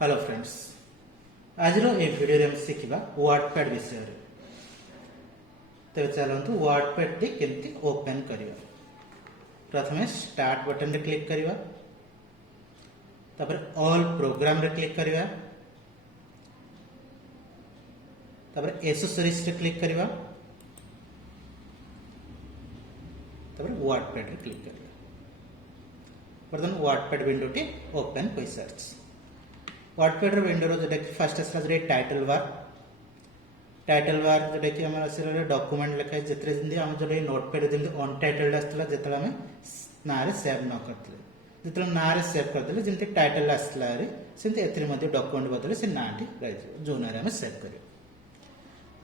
Hello friends, आज रो ए video रे हम सिखिबा वर्डपैड विषय रे। तबे चलंतु वर्डपैड टी केमती ओपन करियो। प्रथमे स्टार्ट बटन रे क्लिक करिवा, तापर ऑल प्रोग्राम रे क्लिक करिवा, तापर एक्सेसरीज रे क्लिक करिवा, तापर वर्डपैड रे क्लिक करिवा। बर्तमान वर्डपैड विंडो टी ओपन होई सारछ। वर्डपैड विंडो जो फर्स्ट आसला जो टाइटल बार जोटा कि आम डॉक्यूमेंट लिखाई जितने जमी आम जो नोटपैड जमी अनटाइटल्ड आसला जो आम ना सेव न करते जो ना सेव करदे जमी टाइटल आसला सेमती ए डॉक्यूमेंट बदले से ना टी रही जो ना आम सेव कर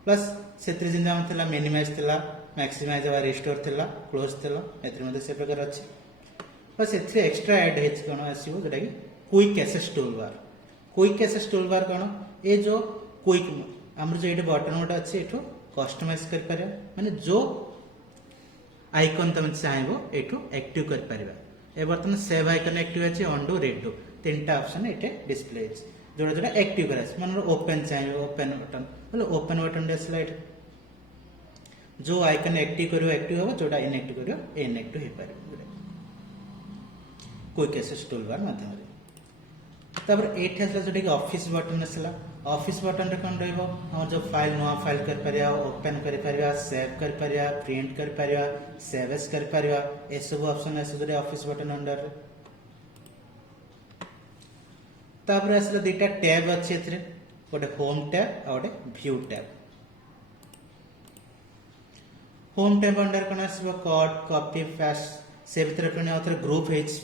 प्लस से जमी मिनिमाइज थिला मैक्सिमाइज वा रिस्टोर थिला क्लोज थिला ए से प्रकार अच्छे प्लस एक्सट्रा ऐड है कौन आसो जोटा कि quick access tool bar. Quick access tool bar कौन ये जो क्विक आमर जो ये बटन गोटे अच्छे ये कस्टमाइज कर माने जो आइकन तुम चाहबो एठू एक्टिव कर परिबा। ए बर्तमान सेव आइकन एक्टिव अछि अंडू रेडू तीनटा ऑप्शन एटे डिस्प्ले अछि जोड़ा जोड़ा एक्टिव करा अछि मन ओपन चाहिए ओपन बटन बोले ओपन बटन देसला एटे जो आइकन एक्टिव करियो एक्टिव हो जोड़ा इनएक्टिव करियो इनएक्टिव हे परिबो क्विक एक्सेस टूल बार माध्यम रे। तापर एठी आसला जोटा कि ऑफिस बटन आसला ऑफिस बटन रे कोन रहइबो हम जो फाइल नवा फाइल कर परिया ओपन कर परिया सेव कर परिया प्रिंट कर परिया सेव एस कर परिया ए सब ऑप्शन आसे जोटा ऑफिस बटन अंडर रे। तापर आसला दुटा टैब अछि एथरे गोटे होम टैब और गोटे view tab. Home tab under कोन आसबो कट कॉपी पेस्ट से भीतर पुनी अथरे ग्रुप हेच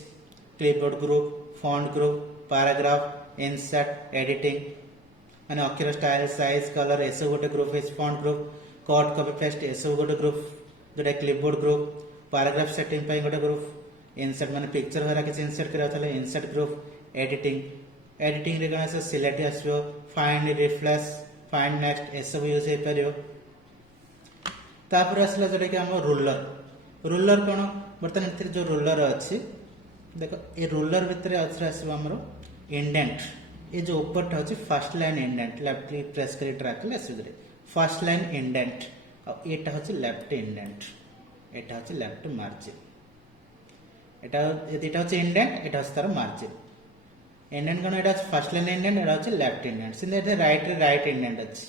clipboard group font group paragraph insert editing माने अक्षर स्टाइल साइज कलर ऐसे गोटे ग्रुप है font group cut copy paste ऐसे गोटे ग्रुप जोटा क्लिपबोर्ड ग्रुप पैराग्राफ सेटिंग पे गोटे ग्रुप इंसर्ट माने पिक्चर वगैरह किसी इंसर्ट करा थाले इंसर्ट ग्रुप एडिटिंग रे गना से सिलेक्ट आसो फाइंड रिफ्लेक्स फाइंड नेक्स्ट ऐसे यूज हे परियो। तापर आसला जोटा कि हम रूलर कोन बर्तन इतिर जो रूलर अछि देखो ये रूलर भीतर अच्छे आसो आमर इंडेंट ये जो ऊपर अच्छे first line indent left click press कर ट्रैक ले आसो फर्स्ट लाइन इंडेंट और एटा होची लेफ्ट इंडेंट एटा होची लेफ्ट मार्जिन एटा एटा होची इंडेंट एटा होची तार मार्जिन इंडेंट कोन एटा फर्स्ट लाइन इंडेंट एटा होची लेफ्ट इंडेंट सिंदे एटा राइट इंडेंट अछि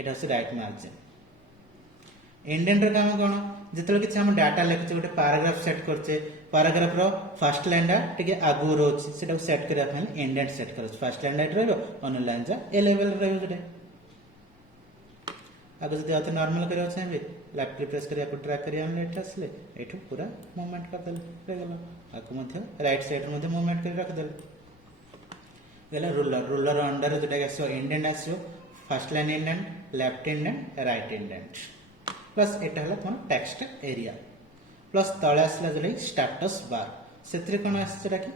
एटा होची राइट मार्जिन। इंडेंट रे काम कोन जेतले कि हम डाटा लिखचे गोटे पैराग्राफ सेट करचे पैराग्राफ रो फर्स्ट लाइन टा टिके आगु रोच सेटा सेट करिया ପାଇଁ इंडेंट सेट करछ फर्स्ट लाइन राइट रहबो ऑन लाइन जा ए लेवल रहबो जोटे आगु जदि अते नॉर्मल करियो छै लेफ्ट क्लिक प्रेस करिया को ट्रैक करिया हम लेट आसले एठु पूरा मूवमेंट कर देले रे गेलो आगु मध्य राइट साइड मध्य मूवमेंट कर रख देले गेला रूलर अंडर जोटा आसो इंडेंट आसो first line indent left indent right indent plus iota हला कोन टेक्स्ट एरिया प्लस तळे आसला जोटा स्टेटस बार सेत्रे कोन आस जोटा कि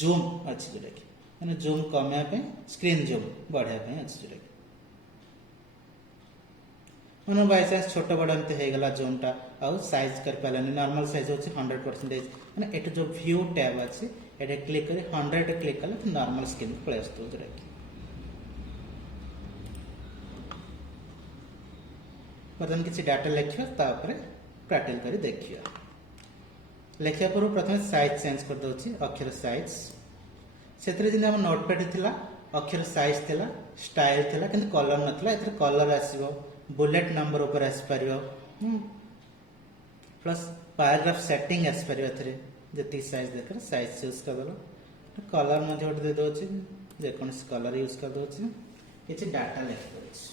जूम अछि जोटा कि माने जूम कमे पे स्क्रीन जूम बढ़े पे अछि जोटा कि माने बाय चांस छोटो बड़ अंत हे गला जूमटा आ साइज कर पालानी नॉर्मल साइज होछि 100% माने एटा जो व्यू टैब अछि एटा क्लिक करी 100 क्लिक कले तो नॉर्मल स्क्रीन पळे आस्तो जोटा कि बर्तमान किसी डाटा लिखियो तापर प्रैक्टिकल करी देखियो लिखिया पर प्रथम साइज चेंज कर दोछि अक्षर साइज सेतरे जिन हम नोटपैड थिला अक्षर साइज थिला स्टाइल थिला किंतु कलर नथिला एथरे कलर आसीबो बुलेट नंबर ऊपर आसी परियो प्लस पैराग्राफ सेटिंग आसी परियो एथरे जति साइज देकर साइज चूज कर दलो कलर मध्ये उठ दे दोछि जे कोन कलर यूज कर दोछि किछि डाटा लिख दोछि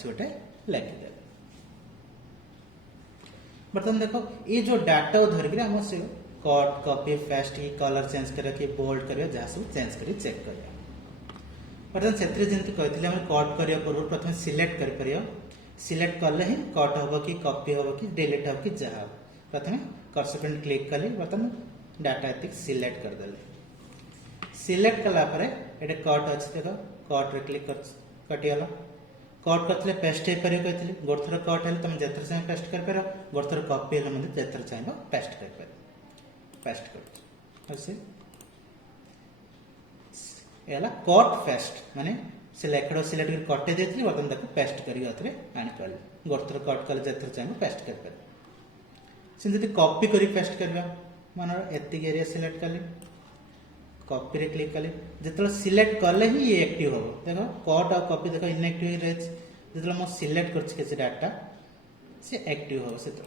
छोटे लिखिदे बर्तमान देखो ये जो डाटा धरिक हम से कट कॉपी पेस्ट की कलर चेंज करके बोल्ड करिया जहाँ सब चेंज करी चेक करिया बर्तमान से जमी कहते हम कट करिया पूर्व प्रथम सिलेक्ट कर परियो सिलेक्ट कले ही कट हम कि कॉपी हम कि डिलीट हम कि जहाँ प्रथम कर्सर क्लिक कले बर्तमान डाटा एतिक सिलेक्ट कर देले सिलेक्ट कला परे एटे कट अछि देखो कट रे क्लिक कर कटियाला कट करथले पेस्ट हे परियो कहथले गोरथर कट हेले तुम जत्र से पेस्ट कर पारो गोरथर कॉपी हेले म्हणजे जत्र चाहबो पेस्ट कर पारो पेस्ट कर असे एला कट पेस्ट माने सिलेक्ट कर कटे देथली वर्तन तक पेस्ट करी अथरे आनी पड़े गोरथर कट कले जत्र चाहबो पेस्ट कर पारो सिंधि कॉपी करी पेस्ट करबा माने एति एरिया सिलेक्ट कले कॉपी रे क्लिक कले जतले सिलेक्ट कले ही ये एक्टिव हो देखो कट और कॉपी देखो इनएक्टिव ही रहछ जतले म सिलेक्ट करछ के डाटा से एक्टिव हो से तो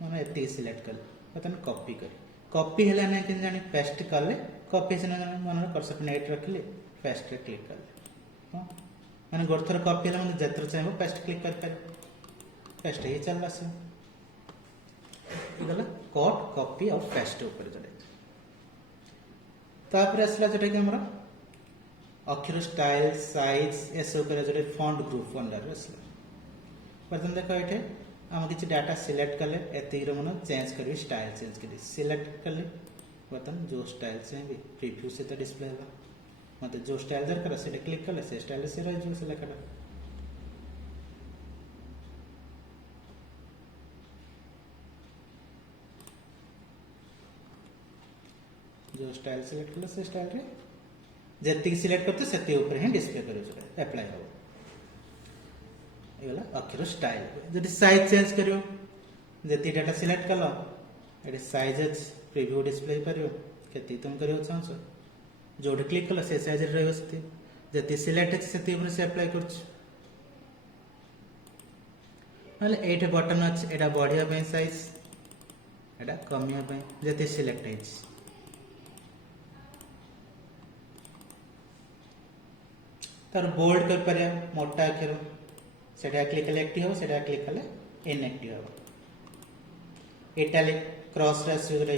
माने एति सिलेक्ट कले पतन कॉपी करी कॉपी हला नै कि जानी पेस्ट कले कॉपी से न माने कर्सर नेट रखले पेस्ट रे क्लिक कले हां माने गोरथर कॉपी हला म्हणजे जत्र चाहबो पेस्ट क्लिक कर कर पेस्ट ही चलला से इगला कट कॉपी और पेस्ट ऊपर चले तापर असला जोटा कि हमरा अक्षर स्टाइल साइज एसो करे जोटा फॉन्ट ग्रुप अंडर असला प्रथम देखो एठे हम किछि डाटा सिलेक्ट करले एति रो मन चेंज करबी स्टाइल चेंज करी सिलेक्ट करले बटन जो स्टाइल से भी प्रीव्यू से तो डिस्प्ले होला मते जो स्टाइल दरकार से क्लिक करले से स्टाइल से रह जो सिलेक्ट कर जो स्टाइल सिलेक्ट कर से स्टाइल रे जति सिलेक्ट करते सेति ऊपर ही डिस्प्ले करे जो अप्लाई हो एला अक्षर स्टाइल जति साइज चेंज करियो जति डाटा सिलेक्ट करलो एडी साइज प्रीव्यू डिस्प्ले करियो केति तुम करियो चाहछो जोड क्लिक करलो से साइज रे रहयो सेति जति सिलेक्ट है सेति ऊपर से अप्लाई करछ नले एटे बटन अछि एडा बढ़िया पे साइज एडा कमिया पे जति सिलेक्ट है तार बोल्ड कर परिया मोटा अक्षर सेटा क्लिक कले एक्टिव हो सेटा क्लिक कले इनएक्टिव हो इटैलिक क्रॉस रेस यूज रे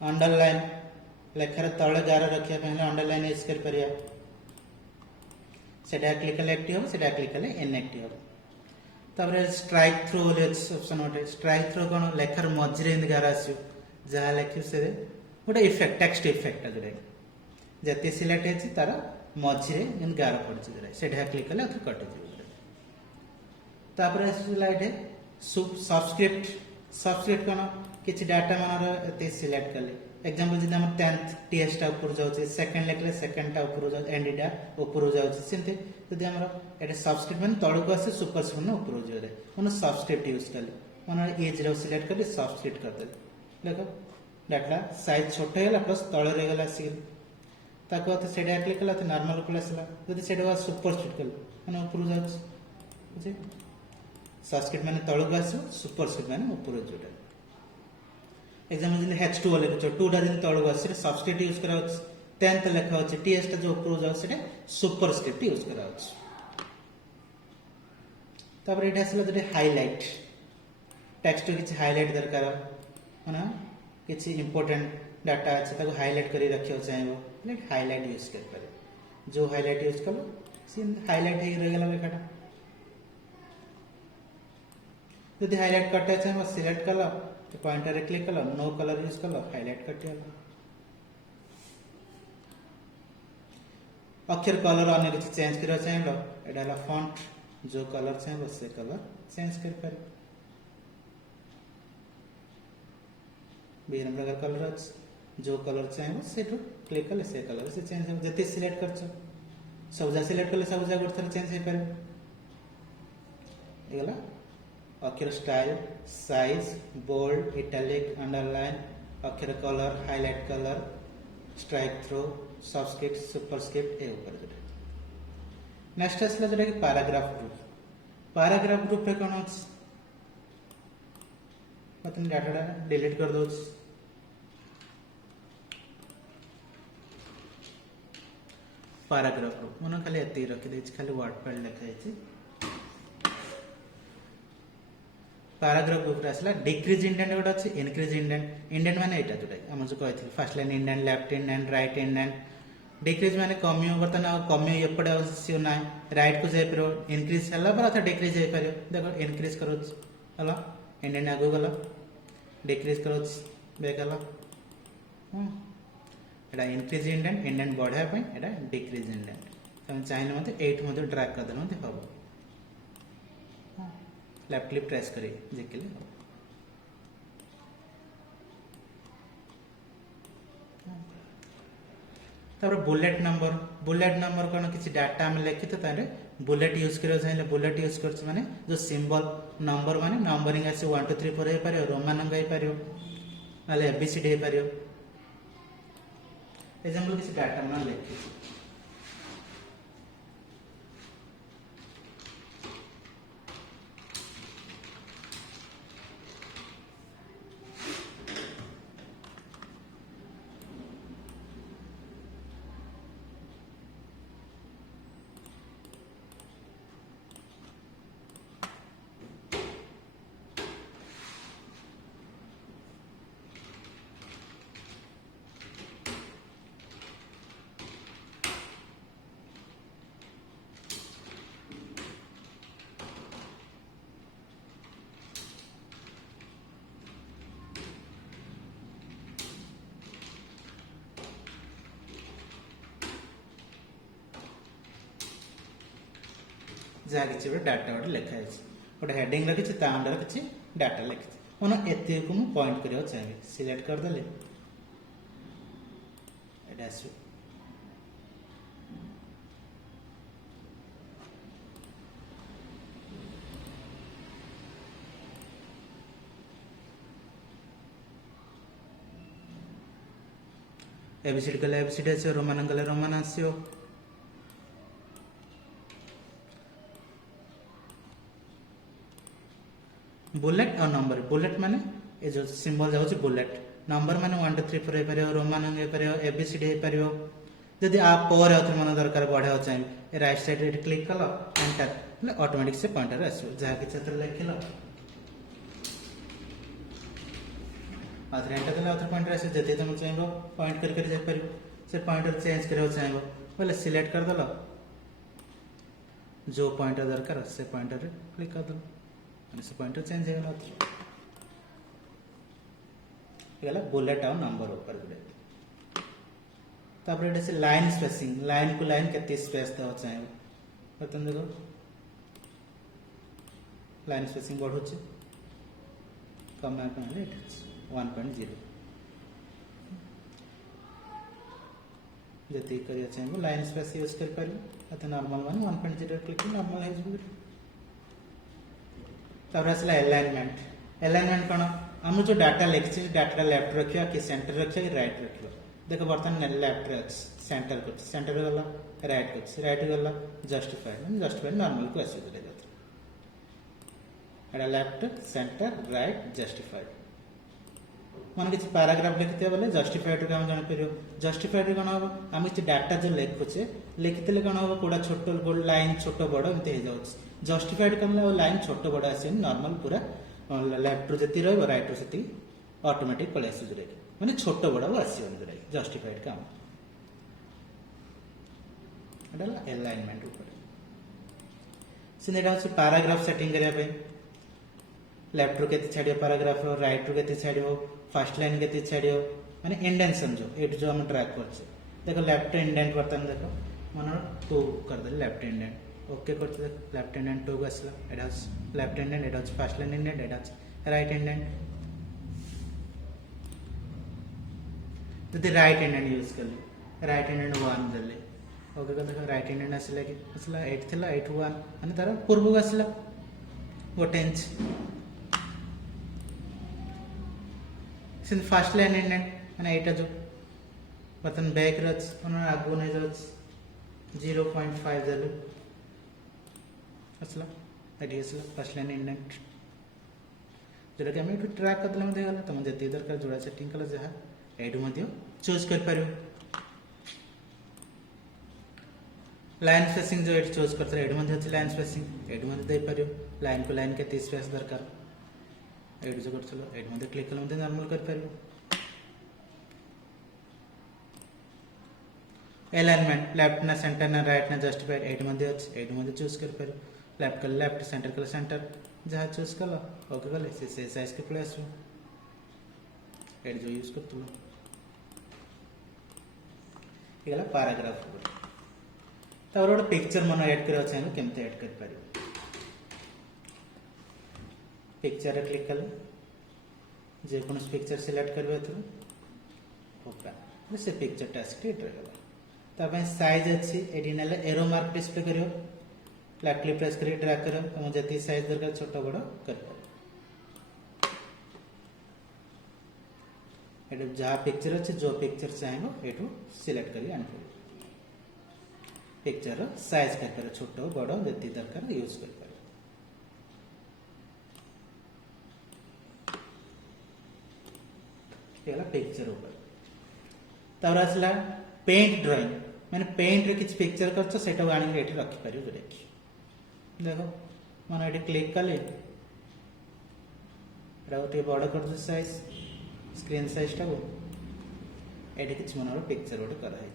अंडरलाइन लेखर तळे गार रखिया पहले अंडरलाइन यूज कर परिया सेटा क्लिक कले एक्टिव हो सेटा क्लिक कले इनएक्टिव हो तापर स्ट्राइक थ्रू वाले ऑप्शन होटे स्ट्राइक थ्रू कोन लेखर मझरे इन गार आसियो जहा लेखि से गोटे इफेक्ट टेक्स्ट इफेक्ट जोरे जति सिलेक्ट है तार मझे इन गार पड़छ जरा सेटा क्लिक कले अथु कट जे तापर स्लाइड है सबस्क्रिप्ट कोन किछि डाटा मानर एते सिलेक्ट कले एग्जांपल जदि हम 10th टीएस टा ऊपर जाउ छै सेकंड लिखले सेकंड टा ऊपर जाउ एंड टा ऊपर जाउ छै सिंते जदि हमरा एटा सबस्क्रिप्ट माने तळु को आसे सुपरस्क्रिप्ट न ऊपर जाउ रे माने सबस्क्रिप्ट यूज कले माने एज रो सिलेक्ट करले सबस्क्रिप्ट कर दे देखो डाटा साइज छोट हेला प्लस तळ रे गेला सिल ताको अते सेडा क्लिक कला त नॉर्मल प्लस ला जदि सेडा सुपरस्क्रिप्ट कल माने ऊपर जाउ बुझे सबस्क्रिप्ट माने तळु को आसे सुपरस्क्रिप्ट माने ऊपर जोटा एग्जांपल जदि h2 वाले जो 2 टा दिन तळु आसे सबस्क्रिप्ट यूज करा 10th लिखा होचे टीएस टा जो ऊपर जाउ सेडा सुपरस्क्रिप्ट यूज करा होचे तापर एटा असला जदि हाइलाइट टेक्स्ट किछि हाइलाइट दरकार माने किछि इंपोर्टेंट डाटा अच्छे ताको हाइलाइट करी रखियो चाहिए लाइक हाइलाइट यूज कर पारे जो हाइलाइट यूज कलो सिन हाइलाइट हे रह गेला लेखाटा यदि हाइलाइट करते चाहिए बस सिलेक्ट कलो तो पॉइंटर रे क्लिक कलो नो कलर यूज कलो हाइलाइट कटियाला अक्षर कलर अन्य किछि चेंज करियो चाहिए एडाला फॉन्ट जो कलर चाहिए से कलर चेंज कर पारे बेरम प्रकार कलर अछि जो कलर चाहिए से तो क्लिक कले से कलर से चेंज हो जति सिलेक्ट करछ सबजा सिलेक्ट कले सबजा गोरथर चेंज हे पारे एगला अक्षर style size bold italic underline अक्षर colour highlight colour strike through subscript superscript ए ऊपर जोटे नेक्स्ट असला जोटा कि पैराग्राफ ग्रुप रे कोन अछि मतलब डाटा डिलीट कर दो पैराग्राफ ग्रुप मन खाली एति रखि दे खाली वर्ड फाइल लिखा है पैराग्राफ ग्रुप आसला डिक्रीज इंडेंट गोटे अच्छे इनक्रीज इंडेंट माने एटा जोटा हम जो कहथि first line indent left indent right indent decrease माने कमियो बर्तन कमियो एपटे आवश्यक ना राइट को जाय परो इनक्रीज हला पर अथा डिक्रीज जाय पारो देखो इनक्रीज करो हला इंडेंट आगो गला डिक्रीज करो बैक हला एटा इंक्रीज इंडेंट बढ़ाया एटा डिक्रीज इंडेंट तुम चाहिए मत ये ड्रैग करदे मत हम लेफ्ट क्लिक प्रेस कर जिकले बुलेट नंबर कौन किसी डाटा आम लिखी तो बुलेट यूज कर चाहिए बुलेट यूज कर माने जो सिंबल नंबर माने नंबरिंग आसी 1 2 3 4 हो पार रोमानंग हो पार ना एबीसीडी हो पार एग्जांपल किसी डाटा मान लिखी जहाँ किसी गोटे डाटा गोटे लिखाई गोटे हेडिंग रखी अंडर किसी डाटा लिखी मन एति को मुझे पॉइंट करने चाहिए सिलेक्ट करदे आस एबीसीडी कले एबीसीडी आस रोमान कले रोमान आसो बुलेट और नंबर बुलेट माने ये जो सिंबल जाऊँ बुलेट नंबर माने 1 2 3 4 हो पार रोमान हो पार एबीसीडी हो पार जदि आप मन दरकार बढ़ावा चाहिए राइट साइड क्लिक कल एंटर ऑटोमेटिक से पॉइंटर आसो जहाँ कि लिखल एंटर देते पॉइंटर आस जी तुम चाहिए पॉइंट करके जापर से पॉइंटर चेंज करने चाहिए बोले सिलेक्ट करदेल जो पॉइंटर दरकार से पॉइंटर क्लिक करदेल से पॉइंटर चेंज हो बुलेट और नंबर ऊपर गुटे से लाइन स्पेसिंग लाइन को लाइन के स्पेस देवा चाहिए बर्तन देखो लाइन स्पेसिंग बढ़ुचे कम 1.0 जी कर चाहिए लाइन स्पेस यूज कर पारे नॉर्मल मान 1.0 क्लिक नॉर्मल हो एलाइनमेंट कौन आम जो डाटा लिखी डाटा लेफ्ट रखा कि सेंटर रखा कि राइट रखा देख बर्तमान लेफ्ट सेंटर कर सेंटर गला राइट गला जस्टिफाइड नॉर्मल को आस लेफ्ट सेंटर राइट जस्टिफाइड मन किसी पैराग्राफ लिखते बोले जस्टिफाइड को जापर जस्टिफाइड कौन हम आम किसी डाटा जो लिखुचे लिखी कौन हम कौड़ा छोट लाइन छोट बड़ एमती हो जस्टिफाइड करने लाइन छोट बड़ आस नॉर्मल पूरा लेफ्ट रू जी रईट रू से ऑटोमेटिक पलि आस मैंने छोट बड़ आसो जस्टिफाइड काम एलाइनमेंट से पैराग्राफ सेटिंग करने लेफ्ट रू के छाड़ पैराग्राफ राइट रू के छाड़ फर्स्ट लाइन के छाड़ मैंने इंडेंशन जो ये जो हम ट्रैक कर देखो लेफ्ट इंडेंट बर्तमान देखो मन 2 करदे लेफ्ट इंडेंट ओके करते लेफ्ट इंडेंट 2 को आसला एटा लेफ्ट इंडेंट एटा फर्स्ट लाइन इंडेंट एटा राइट इंडेंट जब राइट इंडेंट यूज कले राइट इंडेंट 1 देले ओके कर देखो राइट इंडेंट आसला कि आसला 8 थिला 8 1 माने तार पूर्व को आसला गोटे इंच सिंध फर्स्ट लाइन इंडेंट माने एटा जो बर्तन बैक रच ओना आगो नै रच 0.5 देले असला एटी असला फर्स्ट लाइन इंडेंट जोटा कि हम ट्रैक करदेले मध्ये गला तुम जति दरकार जोड़ा सेटिंग कला जहा एडु मध्ये चूज कर पारो लाइन स्पेसिंग जो एट चूज करते एडु मध्ये अछि लाइन स्पेसिंग एडु मध्ये दे पारो लाइन को लाइन के 30 स्पेस दरकार एडु जो करछलो एडु मध्ये क्लिक कला मध्ये नॉर्मल कर पारो एलाइनमेंट लेफ्ट ना सेंटर ना राइट ना जस्टिफाइड एडु मध्ये अछि एडु मध्ये चूज कर पारो लेफ्ट कल लेफ्ट सेंटर कल सेंटर जहाँ चूज कल ओके कले से साइज के पड़े आसो एड जो यूज करतु ये गला पैराग्राफ तापर गोटे पिक्चर मन ऐड करबा चाहिए केमते ऐड कर पारिबो पिक्चर क्लिक कले जे कोन पिक्चर सिलेक्ट करबे तो ओपन से पिक्चर टास्क एट रहला तापे साइज अछि एडी नेले एरो मार्क डिस्प्ले करियो लेफ्ट क्लिक प्रेस करी ड्रैग करो तो जति साइज दरकार छोट बड़ कर एडु जहाँ पिक्चर अच्छे जो पिक्चर चाहिए एठू सिलेक्ट करी आन पिक्चर साइज कर छोट बड़ जति दरकार यूज कर पिक्चर ऊपर तब आसला पेंट ड्राइंग माने पेंट रे किछ पिक्चर करछ सेटा आनी के एठी रखि परियो देखि देखो मन एठी क्लिक कले राउटे बड़ कर दे साइज स्क्रीन साइज टा को एठी किछ मन पिक्चर ओटे करा है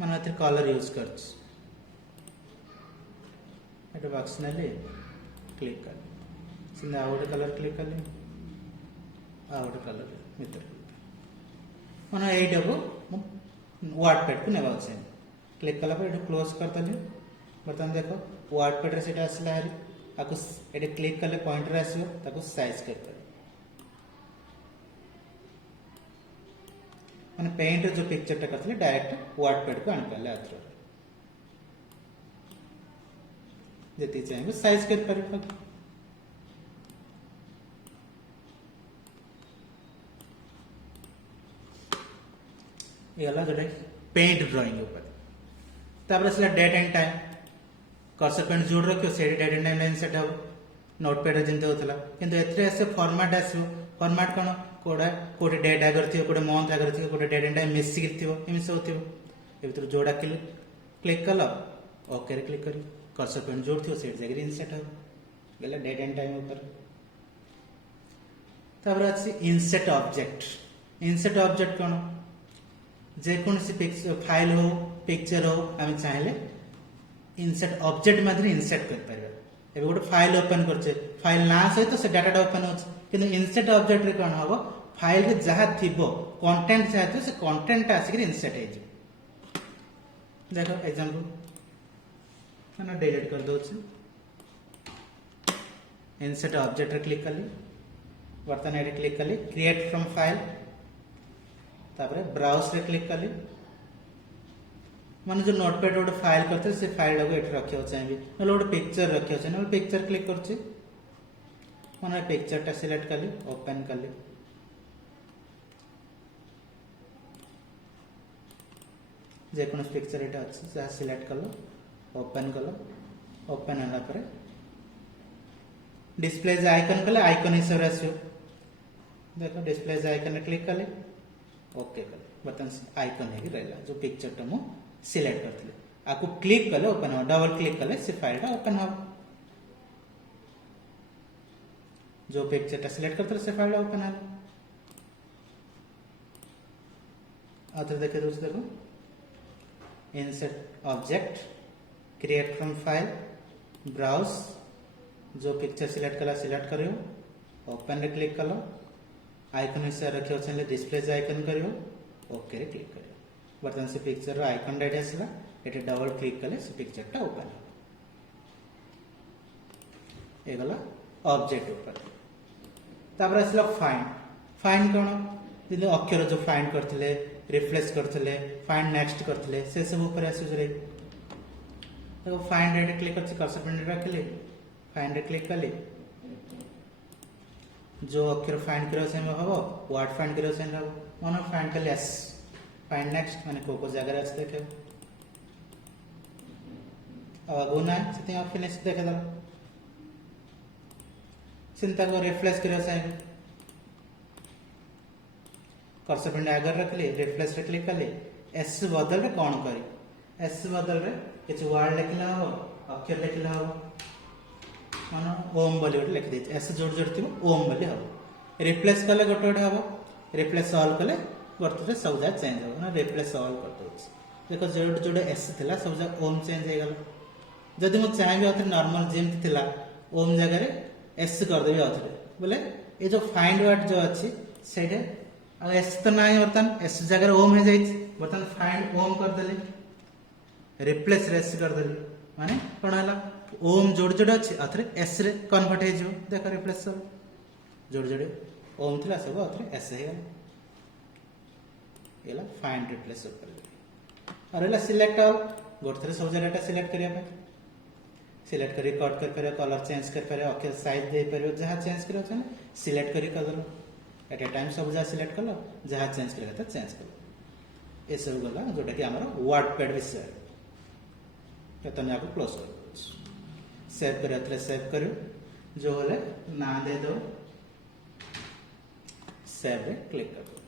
मन एथि कलर यूज करछ एटा बॉक्स नेले क्लिक कर सिंदा आउट कलर क्लिक कर ले आउट कलर मित्र मन एटा को वाटपैड को नेबा छै क्लिक कला पर एटा क्लोज कर दले बर्तन देखो वाटपैड रे सेटा असला हरी आको एटा क्लिक करले पॉइंटर आसियो ताको साइज कर मैंने पेंट जो पिक्चर टा करते डायरेक्ट वाटपैड को आन पाले आथरो जति चाहिए साइज कर परिबो ये अलग है पेंट ड्राइंग ऊपर तापर असला डेट एंड टाइम कर्सर पेंट जोड़ रखियो से date and time line set हो नोटपैड रे जिंते होतला किंतु एथरे से फॉर्मेट आसो फॉर्मेट कोन कोटे डेट आगर थी कोटे मंथ आगर थी कोटे डेट एंड टाइम मिस गिरथिबो एमि सब थिबो ए भीतर जोड़ा क्लिक कल ओके रे क्लिक करी कर्सर पेंट जोड़ थियो सेट जगह इनसेट हो गेला डेट एंड टाइम ऊपर तापर अछि इनसेट ऑब्जेक्ट कोन जे कोन सी फाइल हो पिक्चर हो हम चाहेले इनसेट ऑब्जेक्ट मात्र इनसेट कर परबा एबे गोटे फाइल ओपन करछे फाइल ना सहित से डाटा ओपन होछ किंतु इनसेट ऑब्जेक्ट रे कोन हबो फाइल रे जहा थिबो कंटेंट चाहते से कंटेंट आसी के इनसेट हे जे देखो एग्जांपल ना डिलीट कर दो इनसेट ऑब्जेक्ट रे क्लिक कर ली बर्तन एडी क्लिक कर ली क्रिएट फ्रॉम फाइल तापर ब्राउज रे क्लिक कर ली माने जो नोटपैड गोटे फाइल करते से फाइल को एठी रखियो चाहिए न गोटे पिक्चर रखियो चाहिए न पिक्चर क्लिक करछि माने पिक्चर टा सिलेक्ट कर ली ओपन कर ली जे कोनो पिक्चर एटा अछि से सिलेक्ट कर लो ओपन कर लो ओपन होला पर डिस्प्ले आइकन कले आइकन हिसाब रे आसियो देखो डिस्प्ले आइकन रे क्लिक कर ली ओके कर बटन आइकन है रहला जो पिक्चर टा मु सिलेक्ट करथिले आको क्लिक कले ओपन हो डबल क्लिक कले से फाइल टा ओपन हो जो पिक्चर टा सिलेक्ट करथिले से फाइल ओपन हो आते देखे दोस्त देखो insert object create from file browse जो पिक्चर सिलेक्ट कला सिलेक्ट करियो ओपन रे क्लिक कलो आइकन से रखियो छले डिस्प्ले आइकन करियो ओके रे क्लिक करियो बर्तन से पिक्चर रो आइकन डाइट आसला एटे डबल क्लिक कले से पिक्चर टा ओपन हो ए गला ऑब्जेक्ट ऊपर तापर आसला फाइंड कोन दिले अक्षर जो फाइंड करथिले रिफ्रेश करथिले फाइंड नेक्स्ट करथिले से सब ऊपर आसु रे तो फाइंड रे क्लिक करछि कर्सर पेन रखले फाइंड रे क्लिक कले जो अक्षर फाइंड करो से हबो वर्ड फाइंड करो से हबो मन फाइंड कले एस फाइंड नेक्स्ट माने को जगह আছে देखे अब गुना सेते आप फिनिश देखे दो चिंता को रिफ्रेश करो से कर्सर पेन आगर रखले रिफ्रेश रे क्लिक कले एस बदल रे कोन करी एस बदल रे किछ वर्ड लिखला हो अक्षर लिखला हो मान ओम बोली गोटे लिखि देछि एस जोड़ जोड़ थी ओम बोली हम रिप्लेस कले गोटे गोटे हम रिप्लेस ऑल कले गोटे सब जगह चेंज हो ना रिप्लेस ऑल कर दउछि देखो जोड़े जोड़े एस थिला सब जगह ओम चेंज हो गला जदि मु चाहिए आउथरे नॉर्मल जेमति थिला ओम जगह एस कर देबी आउथरे बोले ये जो फाइंड वर्ड जो अच्छी सेठे एस तो ना बर्तमान एस जगह ओम हो जाइए बर्तमान फाइंड ओम करदेली रिप्लेस रेस करदेली माने कौन है ओम जोड़ जोड़े अच्छी आउथरे एस रे कन्वर्ट हो देख रिप्लेस सब जोड़ जोड़े ओम थिला सब आउथरे एस हो गला फाइंड रिप्लेस कर और सिलेक्ट ऑल गोटे थरे सब जगह सिलेक्ट करने सिलेक्ट करी कट कर पारे कलर चेंज कर पारे अक्षर साइज दे पारे जहाँ चेंज कर सिलेक्ट करी कर दलो एट ए टाइम सब जहाँ सिलेक्ट कल जहाँ चेंज कर चेंज कल ये सब गला जोटा कि हमारा वर्डपैड विषय तो मैं आपको क्लोज कर सेव कर सेव कर जो बोले ना दे दो सेव रे क्लिक कर दो